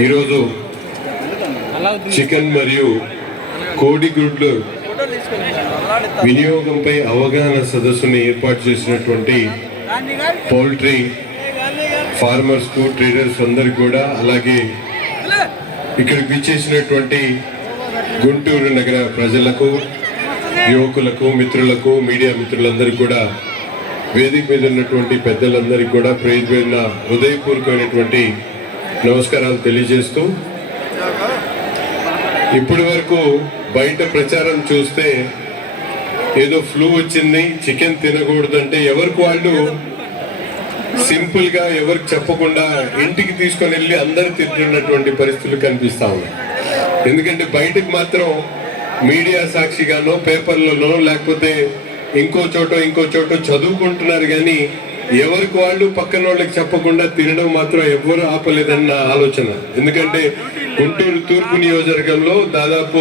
ఈరోజు చికెన్ మరియు కోడి గుడ్లు వినియోగంపై అవగాహన సదస్సుని ఏర్పాటు చేసినటువంటి పౌల్ట్రీ ఫార్మర్స్కు ట్రేడర్స్ అందరు కూడా అలాగే ఇక్కడికి విచ్చేసినటువంటి గుంటూరు నగర ప్రజలకు యువకులకు మిత్రులకు మీడియా మిత్రులందరికీ కూడా వేదిక మీద ఉన్నటువంటి పెద్దలందరికీ కూడా ప్రేజ్ పేరున హృదయపూర్వకమైనటువంటి నమస్కారాలు తెలియజేస్తూ ఇప్పటి వరకు బయట ప్రచారం చూస్తే ఏదో ఫ్లూ వచ్చింది చికెన్ తినకూడదంటే ఎవరికి వాళ్ళు సింపుల్గా ఎవరికి చెప్పకుండా ఇంటికి తీసుకొని వెళ్ళి అందరు తింటున్నటువంటి పరిస్థితులు కనిపిస్తా ఉన్నాయి. ఎందుకంటే బయటకు మాత్రం మీడియా సాక్షిగానో పేపర్లలో లేకపోతే ఇంకో చోట ఇంకో చోట చదువుకుంటున్నారు కానీ ఎవరికి వాళ్ళు పక్కన వాళ్ళకి చెప్పకుండా తినడం మాత్రం ఎవ్వరు ఆపలేదన్న ఆలోచన. ఎందుకంటే గుంటూరు తూర్పు నియోజకవర్గంలో దాదాపు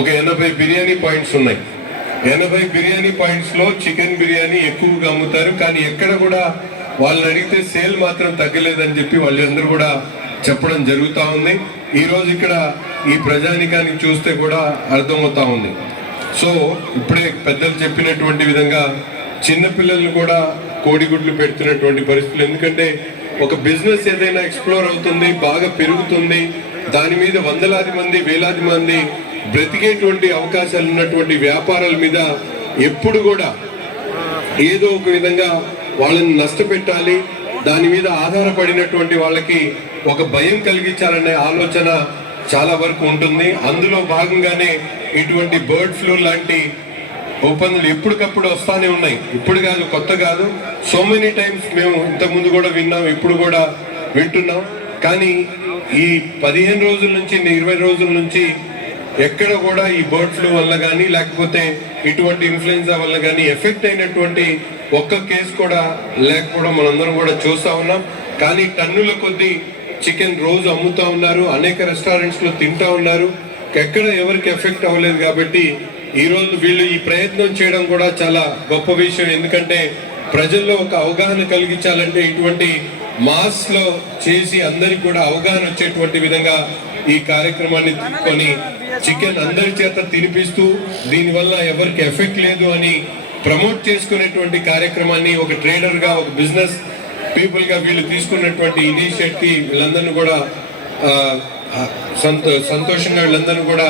ఒక ఎనభై బిర్యానీ పాయింట్స్ ఉన్నాయి. ఎనభై బిర్యానీ పాయింట్స్లో చికెన్ బిర్యానీ ఎక్కువగా అమ్ముతారు. కానీ ఎక్కడ కూడా వాళ్ళని అడిగితే సేల్ మాత్రం తగ్గలేదని చెప్పి వాళ్ళందరూ కూడా చెప్పడం జరుగుతూ ఉంది. ఈరోజు ఇక్కడ ఈ ప్రజానికాన్ని చూస్తే కూడా అర్థమవుతా ఉంది. సో ఇప్పుడే పెద్దలు చెప్పినటువంటి విధంగా చిన్నపిల్లలు కూడా కోడిగుడ్లు పెడుతున్నటువంటి పరిస్థితులు. ఎందుకంటే ఒక బిజినెస్ ఏదైనా ఎక్స్ప్లోర్ అవుతుంది బాగా పెరుగుతుంది దాని మీద వందలాది మంది వేలాది మంది బ్రతికేటువంటి అవకాశాలు ఉన్నటువంటి వ్యాపారాల మీద ఎప్పుడు కూడా ఏదో ఒక విధంగా వాళ్ళని నష్టపెట్టాలి దాని మీద ఆధారపడినటువంటి వాళ్ళకి ఒక భయం కలిగించాలనే ఆలోచన చాలా వరకు ఉంటుంది. అందులో భాగంగానే ఇటువంటి బర్డ్ ఫ్లూ లాంటి ఒప్పందాలు ఎప్పటికప్పుడు వస్తానే ఉన్నాయి. ఇప్పుడు కాదు కొత్త కాదు. సో మెనీ టైమ్స్ మేము ఇంతకుముందు కూడా విన్నాం ఇప్పుడు కూడా వింటున్నాం. కానీ ఈ పదిహేను రోజుల నుంచి ఇరవై రోజుల నుంచి ఎక్కడ కూడా ఈ బర్డ్ ఫ్లూ వల్ల కానీ లేకపోతే ఇటువంటి ఇన్ఫ్లుయెన్జా వల్ల కానీ ఎఫెక్ట్ అయినటువంటి ఒక్క కేసు కూడా లేకపోవడం మనందరం కూడా చూస్తూ ఉన్నాం. కానీ టన్నుల కొద్దీ చికెన్ రోజు అమ్ముతా ఉన్నారు. అనేక రెస్టారెంట్స్లో తింటూ తింటా ఉన్నారు. ఎక్కడ ఎవరికి ఎఫెక్ట్ అవ్వలేదు కాబట్టి ఈ రోజు వీళ్ళు ఈ ప్రయత్నం చేయడం కూడా చాలా గొప్ప విషయం. ఎందుకంటే ప్రజల్లో ఒక అవగాహన కలిగించాలంటే ఇటువంటి మాస్లో చేసి అందరికి కూడా అవగాహన వచ్చేటువంటి విధంగా ఈ కార్యక్రమాన్ని తీసుకొని చికెన్ అందరి చేత తినిపిస్తూ దీనివల్ల ఎవరికి ఎఫెక్ట్ లేదు అని ప్రమోట్ చేసుకునేటువంటి కార్యక్రమాన్ని ఒక ట్రేడర్గా ఒక బిజినెస్ పీపుల్గా వీళ్ళు తీసుకున్నటువంటి ఇనిషియేటివ్ వీళ్ళందరినీ కూడా సంతో సంతోషంగా వీళ్ళందరినీ కూడా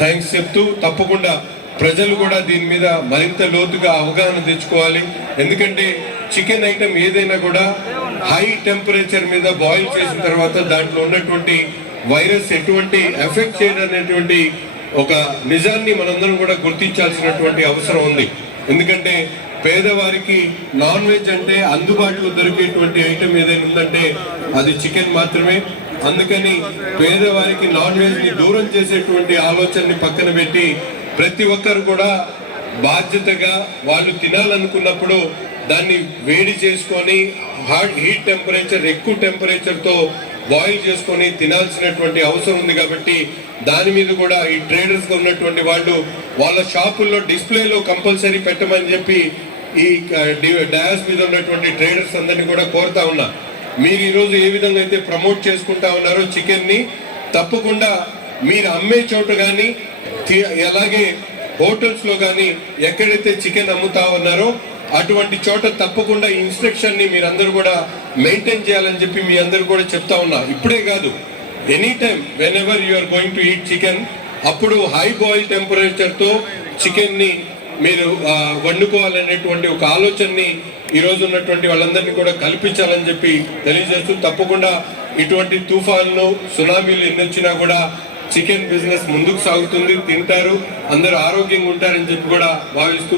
థ్యాంక్స్ చెప్తూ తప్పకుండా ప్రజలు కూడా దీని మీద మరింత లోతుగా అవగాహన తెచ్చుకోవాలి. ఎందుకంటే చికెన్ ఐటెం ఏదైనా కూడా హై టెంపరేచర్ మీద బాయిల్ చేసిన తర్వాత దాంట్లో ఉన్నటువంటి వైరస్ ఎటువంటి ఎఫెక్ట్ చేయడనేటువంటి ఒక నిజాన్ని మనందరం కూడా గుర్తించాల్సినటువంటి అవసరం ఉంది. ఎందుకంటే పేదవారికి నాన్ వెజ్ అంటే అందుబాటులో దొరికేటువంటి ఐటెం ఏదైనా ఉందంటే అది చికెన్ మాత్రమే. అందుకని పేదవారికి నాన్ వెజ్ని దూరం చేసేటువంటి ఆలోచనని పక్కన పెట్టి ప్రతి ఒక్కరు కూడా బాధ్యతగా వాళ్ళు తినాలనుకున్నప్పుడు దాన్ని వేడి చేసుకొని హాట్ హీట్ టెంపరేచర్ ఎక్కువ టెంపరేచర్తో బాయిల్ చేసుకొని తినాల్సినటువంటి అవసరం ఉంది కాబట్టి దాని మీద కూడా ఈ ట్రేడర్స్ ఉన్నటువంటి వాళ్ళు వాళ్ళ షాపుల్లో డిస్ప్లేలో కంపల్సరీ పెట్టమని చెప్పి ఈ డయాస్ మీద ఉన్నటువంటి ట్రేడర్స్ అందరినీ కూడా కోరుతా ఉన్నా. మీరు ఈరోజు ఏ విధంగా అయితే ప్రమోట్ చేసుకుంటా ఉన్నారో చికెన్ని తప్పకుండా మీరు అమ్మే చోట కానీ అలాగే హోటల్స్లో కానీ ఎక్కడైతే చికెన్ అమ్ముతా ఉన్నారో అటువంటి చోట తప్పకుండా ఇన్స్ట్రక్షన్ని మీరందరూ కూడా మెయింటైన్ చేయాలని చెప్పి మీ అందరూ కూడా చెప్తా ఉన్నా. ఇప్పుడే కాదు any time whenever you are going to eat chicken అప్పుడు హై బాయిల్ టెంపరేచర్తో చికెన్ని మీరు వండుకోవాలనేటువంటి ఒక ఆలోచనని ఈ రోజు ఉన్నటువంటి వాళ్ళందరినీ కూడా కల్పించాలని చెప్పి తెలియజేస్తూ తప్పకుండా ఇటువంటి తుఫాన్లు సునామీలు ఎన్ని వచ్చినా కూడా చికెన్ బిజినెస్ ముందుకు సాగుతుంది తింటారు అందరూ ఆరోగ్యంగా ఉంటారని చెప్పి కూడా భావిస్తూ